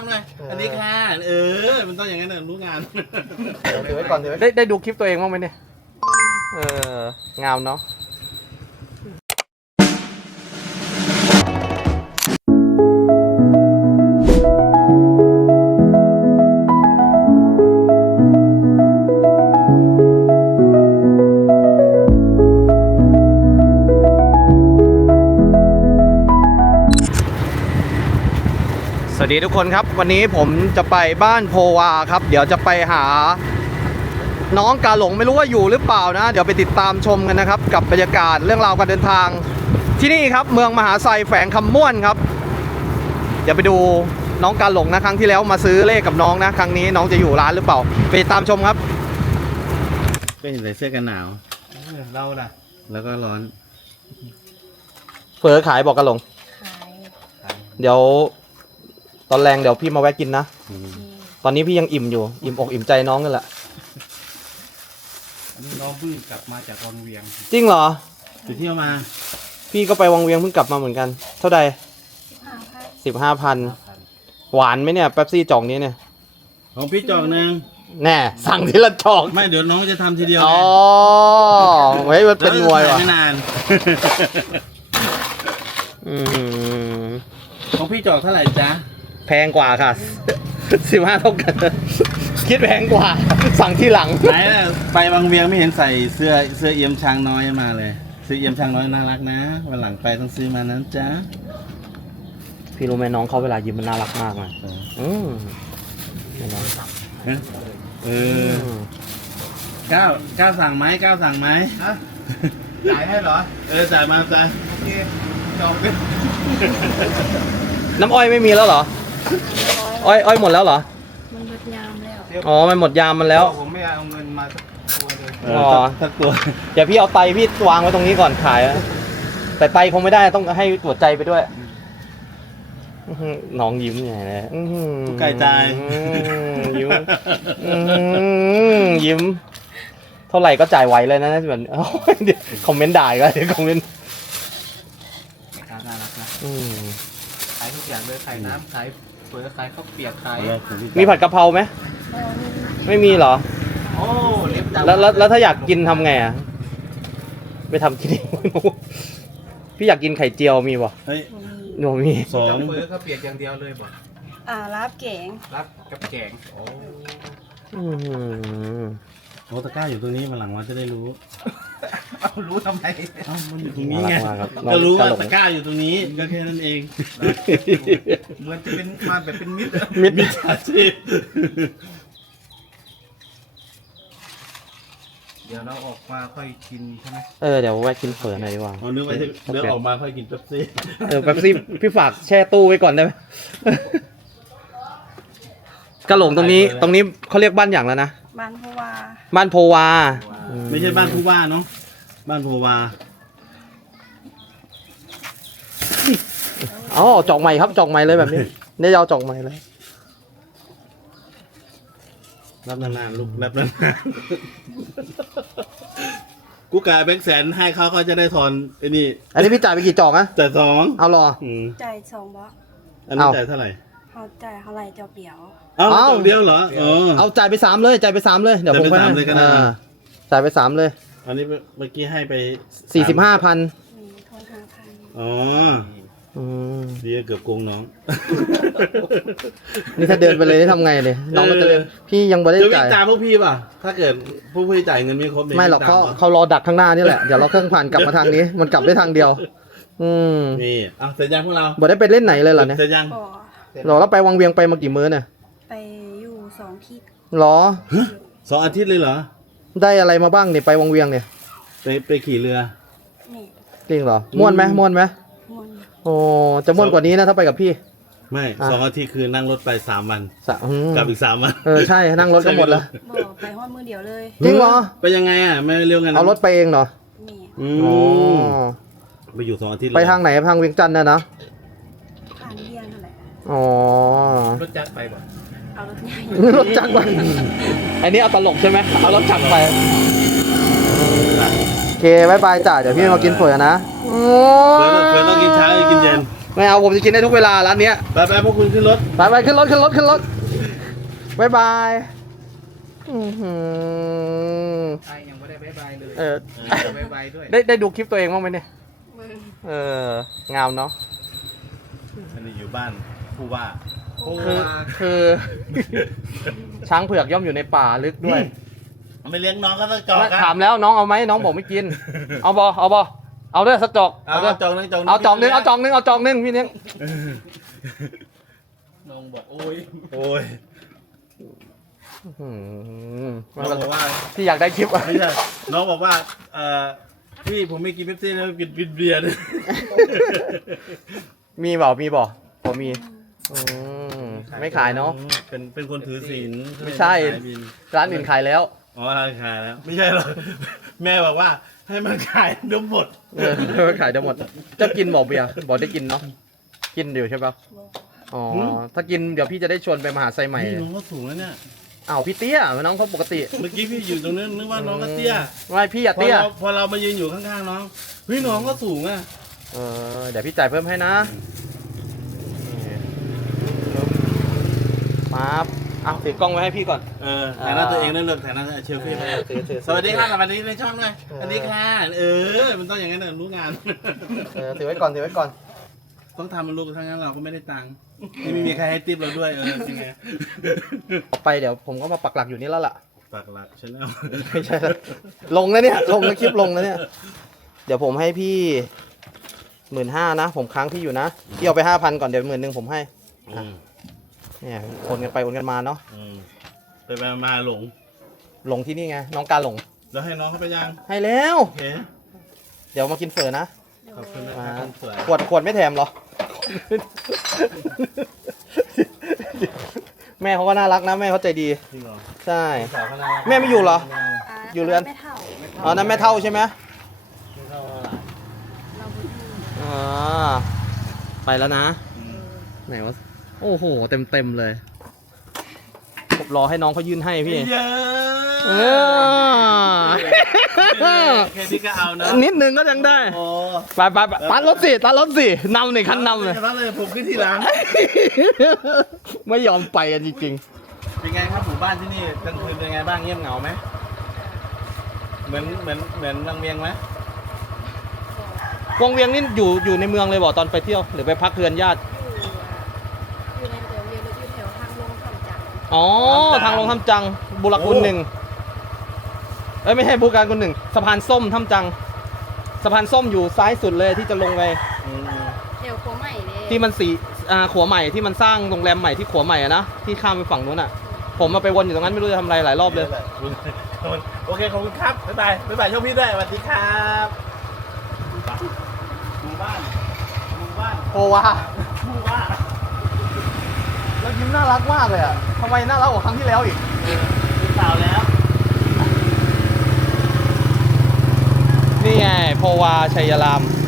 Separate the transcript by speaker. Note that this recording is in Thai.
Speaker 1: หน่อยอันนี้ค่ะมันต้องอย่างนั้นรู้งาน
Speaker 2: ถือไว้ก่อนถือไว้ได้ดูคลิปตัวเองบ้างไหมเนี่ยงามเนาะสวัสดีทุกคนครับวันนี้ผมจะไปบ้านโพวาครับเดี๋ยวจะไปหาน้องกาหลงไม่รู้ว่าอยู่หรือเปล่านะเดี๋ยวไปติดตามชมกันนะครับกับบรรยากาศเรื่องราวการเดินทางที่นี่ครับเมืองมหาไซแฝงคำม่วนครับเดี๋ยวไปดูน้องกาหลงนะครั้งที่แล้วมาซื้อเลขกับน้องนะครั้งนี้น้องจะอยู่ร้านหรือเปล่าไปติดตามชมครับ
Speaker 1: ก็เห็นใส่เสื้อกันหนาวเราน่ะแล้วก็ร้อน
Speaker 2: เผลอขายบอกกาหลงเดี๋ยวตอนแรงเดี๋ยวพี่มาแวะกินนะตอนนี้พี่ยังอิ่มอยู่อิ่มอกอิ่มใจน้องกันแหละ
Speaker 1: น้องเพิ่งกลับมาจากวังเวียง
Speaker 2: จริงเหรอ
Speaker 1: ไปเที่ยวมา
Speaker 2: พี่ก็ไปวังเวียงเพิ่งกลับมาเหมือนกันเท่าใด15,000หวานไหมเนี่ยเป๊ปซี่จอกนี้เนี่ย
Speaker 1: ของพี่จอกนึง
Speaker 2: แน่สั่งทีละจอก
Speaker 1: ไม่เดี๋ยวน้องจะทำทีเดียว
Speaker 2: อ๋อไว้มันเป็นมวยว่ะ
Speaker 1: ไม่นานของพี่จอกเท่าไหร่จ๊ะ
Speaker 2: แพงกว่าค่ะ15เท่ากันคิดแพงกว่าสั่งที่หลัง
Speaker 1: ไหนล่ะไปบางเวียงไม่เห็นใส่เสื้อเอี่ยมช้างน้อยมาเลยเสื้อเอี่ยมช้างน้อยน่ารักนะวันหลังไปต้องซื้อมานั้นจ๊ะ
Speaker 2: พี่รู้ไหมน้องเขาเวลายิ้มมันน่ารักมากเลย
Speaker 1: ก้าวสั่งไหมก้าวสั่งไหม
Speaker 3: จ่ายให้เหรอ
Speaker 1: จ่ายมาจ้ะ
Speaker 3: โอเคจบเลย
Speaker 2: น้ำอ้อยไม่มีแล้วเหรออ้อยหมดแล้วเหรอ
Speaker 4: มันหมดยามแล้ว
Speaker 2: อ๋อมันหมดยามมันแล้ว
Speaker 3: ผมไม่เอาเงินมาสักตัวเลย
Speaker 1: สักตัว
Speaker 2: เดี๋ยวพี่เอาไตพี่วางไว้ตรงนี้ก่อนขายแต่ไตคงไม่ได้ต้องให้ตรวจใจไปด้วยน้องยิ้มไงเลย
Speaker 1: ตุ๊กไก่ใจ
Speaker 2: ยิ้มยิ้มเท่าไหร่ก็จ่ายไหวเลยนะเหมือนเดี๋ยวคอมเมนต์ด่าก็เดี๋ยวคอมเมนต์
Speaker 3: น่ารักนะขายทุกอย่างเลยขายน้ำขายเปลือกขายข้าวเปียกขาย
Speaker 2: มีผัดกะเพราไหมไม่มีเหรอ
Speaker 3: โอ้เล็บจัง
Speaker 2: แล้วถ้าอยากกินทำไงอ่ะไปทำกินเองพี่อยากกินไข่เจียวมีป่ะ
Speaker 1: เฮ้ย
Speaker 2: หนูมี
Speaker 3: สองเปลือกข้าวเปียกอย่างเดียวเลยป่ะ
Speaker 4: รับแกง
Speaker 3: รับกับแกง
Speaker 1: โอ้ตะกร้าอยู่ตรงนี้มาหลังว่าจะได้รู้
Speaker 3: เอารู้ทำไม
Speaker 1: มันอยู่ตรงนี้ไงก็รู้ว่าตะกร้าอยู่ตรงนี้ก็แค่นั้นเอง
Speaker 3: เหมือนจะเป็นมาแบบเป็นมิตร
Speaker 1: อาชีพ
Speaker 3: เดี๋ยวเราออกมาค่อยกินใช่ไหม
Speaker 2: เดี๋ยวแวะกินเฝอหน่อยดีกว่า
Speaker 1: นึกว่าเดี๋ยวออกมาค่อยกินเป๊ปซี่
Speaker 2: เป๊ปซี่พี่ฝากแช่ตู้ไว้ก่อนได้ไหมกระหลงตรงนี้เขาเรียกบ้านอย่างแล้วนะ
Speaker 4: บ้านโพวา
Speaker 2: บ้านโพวา
Speaker 1: ไม่ใช่บ้านผู้ว่าเนาะบ้านโพวา
Speaker 2: อ๋อจอกใหม่ครับจอกใหม่เลยแบบนี้เนี่ยเอาจอกใหม่เลย
Speaker 1: รับนานๆลูกรับนานๆกูกายแบงค์แสนให้เขาจะได้ทอนไอ้นี่
Speaker 2: อันนี้พี่จ่ายไปกี่จอกนะ
Speaker 1: จ่าย2
Speaker 2: เอาหรอ
Speaker 4: จ่าย2บาท
Speaker 1: อันนี้จ่ายเท่าไหร่
Speaker 4: เขาจ่ายเท่าไหร่จอกเดียว
Speaker 1: เอาจอกเดียวเหรอ
Speaker 2: เอาจ่ายไป3เลยจ่ายไป3เลยเดี๋ยวผมไปให้จ่ายไป3เลย
Speaker 1: อันนี้เมื่อกี้ให้ไป
Speaker 2: 45,000
Speaker 1: อ๋อดีเกือบโกงน้อง
Speaker 2: นี่ถ้าเดินไปเลยทำไงเลยน้องมันจะเดินพี่ยังไม่ได้จ่าย
Speaker 1: จะวิ่งตามพวกพี่ป่ะถ้าเกิดพวกพี่จ่ายเงินไม่ครบ
Speaker 2: ไม่หรอกเขารอดักข้างหน้านี่แหละเดี๋ยวเราเครื่องผ่านกลับมาทางนี้มันกลับได้ทางเดียว
Speaker 1: นี่เสร็จยังพวกเรา
Speaker 2: บ่ได้ไปเล่นไหนเลยเหรอเนี่ย
Speaker 1: เสร็จยัง
Speaker 2: รอแล้วไปวังเวียงไปมากี่มื้อเนี่ย
Speaker 4: ไปอยู่2 อาทิตย์
Speaker 2: หรอ
Speaker 1: 2 อาทิตย์เลยเหรอ
Speaker 2: ได้อะไรมาบ้างเนี่ยไปวังเวียงเนี่ย
Speaker 1: ไปขี่เรือ
Speaker 2: จริงเหรอม่วนไหมโอ้จะม่วนกว่านี้นะถ้าไปกับพี่
Speaker 1: ไม่2 อาทิตย์คือนั่งรถไป3 วันกลับอีก3 วัน
Speaker 2: ใช่นั่งรถก็หมดแล้ว
Speaker 4: ไปห้องมือเดียวเลย
Speaker 2: จริงเหรอ
Speaker 1: ไปยังไงไม่เร็วกัน
Speaker 2: เอารถไปเองเหรอ
Speaker 1: ไปอยู่2 อาทิตย์
Speaker 2: ไปทางไหนทางเวียงจันทร์นะ
Speaker 4: ทางเวียงเท่าไหร่
Speaker 3: รถจักรไปบ่
Speaker 4: เอารถใหญ่
Speaker 2: รถจักรไปอันนี้เอาตลกใช่ไหมเอารถจักรไปโอเคบายบายจ้ะเดี๋ยวพี่มากินเฝอนะ
Speaker 1: เฝอต้องกินเช้ากินเย็น
Speaker 2: ไม่เอาผมจะกินได้ทุกเวลาร้านเนี้ย
Speaker 1: ไปพวกคุณขึ้นรถ
Speaker 2: ไปขึ้นรถบ๊ายบายอื้อหือ
Speaker 3: ไอ้ยังไม่ได้บายบายเลย
Speaker 2: เออ
Speaker 3: บายบายด้วย
Speaker 2: ได้ดูคลิปตัวเองบ้างไหมเนี่ย
Speaker 4: มึง
Speaker 2: งามเนาะ
Speaker 1: อันนี้อยู่บ้านผู้ว่า
Speaker 2: คือ ช้างเผือกย่อมอยู่ในป่าลึกด้วย
Speaker 1: ไม่เลี้ยงน้องก็ต้องจอก
Speaker 2: ถามแล้วน้องเอาไหมน้องบอกไม่กิน เอาเอาด้วยสักจอก
Speaker 1: เอา
Speaker 2: ด้วย
Speaker 1: จอกนึง
Speaker 2: เอาจอกนึงพี่เนี้ย
Speaker 1: น้องบอกโอ้ย น้องบอกว่า
Speaker 2: พี่อยากได้คลิปอ่ะ
Speaker 1: ไม่ใช่น้องบอกว่าพี่ผมไม่กินเป๊ปซี่แล้วกินเบียร์
Speaker 2: มีบอกผมมีไม่ขายเนาะ
Speaker 1: เป็นคนถือศีล
Speaker 2: ไม่ใช่
Speaker 1: ขายบิน
Speaker 2: ร้านอื่นขายแล้ว
Speaker 1: อ๋อร้านขายแล้ว ไม่ใช่หรอกแม่บอกว่าให้มันขายทั้งหมด
Speaker 2: ขายได้หมดจะกินบอกเบียร์บอกได้กินเนาะกินอยู่ใช่ปะอ๋อถ้ากินเดี๋ยวพี่จะได้ชวนไปมหาไซใหม่
Speaker 1: พี่น้องก็สูงแล้วเนี่ย
Speaker 2: อ้าวพี่เตี้ยน้องเขาปกติ
Speaker 1: เมื่อกี้พี่อยู่ตรงนั้นนึกว่าน้องก็เตี้ย
Speaker 2: ไม่พี่อย่าเตี้ย
Speaker 1: พอเรามายืนอยู่ข้างๆน้องเฮ้ยน้องก็สูงอ่ะ
Speaker 2: เดี๋ยวพี่จ่ายเพิ่มให้นะมาถือกล้องไว้ให้พี่ก่อน
Speaker 1: ถ่ายหน้าตัวเองนั่นเลยถ่ายหน้าเชลฟี่ไปสวัสดีค่ะสวัสดีในช่องเลยสวัสดีค่ะมันต้องอย่างนั้นรู้งาน
Speaker 2: ถือไว้ก่อน
Speaker 1: ต้องทำมันลูกทั้งนั้นเราก็ไม่ได้ตังค์ไม่มีใครให้ติปเราด้วยจริงไง
Speaker 2: ไปเดี๋ยวผมก็มาปักหลักอยู่นี่แล้วล่ะ
Speaker 1: ปักหลักชแนล
Speaker 2: ไม่ใช่ละลงแล้วเนี่ยลงแล้วคลิปลงแล้วเนี่ยเดี๋ยวผมให้พี่15,000นะผมค้างพี่อยู่นะพี่เอาไป5,000ก่อนเดี๋ยว10,000ผมให้เนี่ยโอนกันไปโอนกันมาเนาะ
Speaker 1: ไปมาหลง
Speaker 2: ที่นี่ไงน้องการหลง
Speaker 1: แล้วให้น้องเขาไปยัง
Speaker 2: ให้แล้ว
Speaker 1: โอเค
Speaker 2: เดี๋ยวมากินเฝอนะ
Speaker 1: ขอบคุณนะครับสวย
Speaker 2: ขวดไม่แถมเหรอ แม่เขาก็น่ารักนะแม่เขาใจดี
Speaker 1: จริงเหรอ
Speaker 2: ใช่
Speaker 1: สาวเขาน่ารัก
Speaker 2: แม่ไม่อยู่เหรอ อยู่เรือน
Speaker 4: ไม่เท่า
Speaker 2: อ๋อนั่นแม่เท่าใช่ไหม
Speaker 1: ไม่เท่าหลาน
Speaker 4: เราบุญ
Speaker 2: ไปแล้วนะ ไหนวะโอ้โหเต็มเลยผมรอให้น้องเขายื่นให้พี่
Speaker 1: เย
Speaker 2: เอ
Speaker 1: อะ
Speaker 2: อ
Speaker 1: แค่นี้ก็เอานะ
Speaker 2: นิดนึงก็ยังได้
Speaker 1: โอ้
Speaker 2: ไปตัดรถสินำหนึ่งคันนำเลย
Speaker 1: แล้วเลยผมขึ้นทีหลัง
Speaker 2: ไม่ยอมไปกันจริง
Speaker 1: เป็นไงครับหมู่บ้านที่นี่กลางคืนเป็นไงบ้างเงียบเหงาไหมเหมือนบางเวียงไหม
Speaker 2: ๆวงเวียงนี่อยู่ในเมืองเลยบอกตอนไปเที่ยวหรือไปพักเรือนญาติ
Speaker 4: อยู่ในเดี๋ยวเรียนอยู่แถวทางลงเขาจัง
Speaker 2: อ๋อทางลงถ้ำจังบุรคุณหนึ่งไม่ใช่บุรคุณหนึ่งสะพานส้มถ้ำจังสะพานส้มอยู่ซ้ายสุดเลยที่จะลงไป
Speaker 4: เดี๋ยวโคใหม่เลย
Speaker 2: ที่มันขัวใหม่ที่มันสร้างโรงแรมใหม่ที่ขัวใหม่อะนะที่ข้ามไปฝั่งนู้นอะผมมาไปวนอยู่ตรงนั้นไม่รู้จะทำอะไรหลายรอบเลย
Speaker 1: โอเคขอบคุณครับบ๊ายบายช่องพี่ด้วยสวัสดีครับหมู่บ้าน
Speaker 2: โอวา แล้วยิ้มน่ารักมากเลยอะทำไมน่ารักกว่าครั้งที่แล้วอีก
Speaker 1: เป็นสาวแล้ว
Speaker 2: นี่ไงโพวาชัยราม